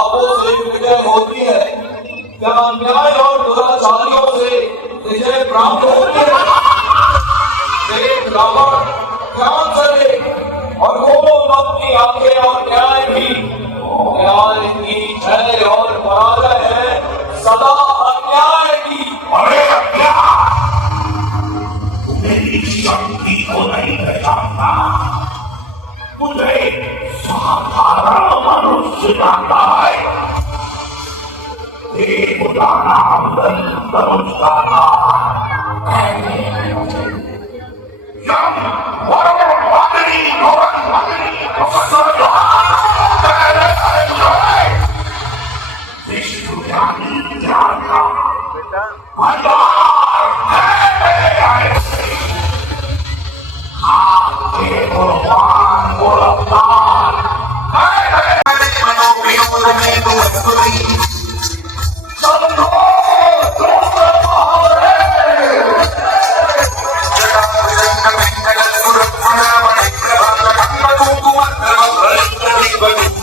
पापों से विजय होती है, क्या अन्याय और दुराचारियों से विजय प्राप्त होती है? देख रावण ध्यान से देख और खोल अपनी आंखें और न्याय भी। न्याय की जय और पराजय है सदा अन्याय की। अरे क्या मेरी शक्ति को नहीं पहचानता? मुझे साधारण मनुष्य जानता है। देवता नाम धनुषा But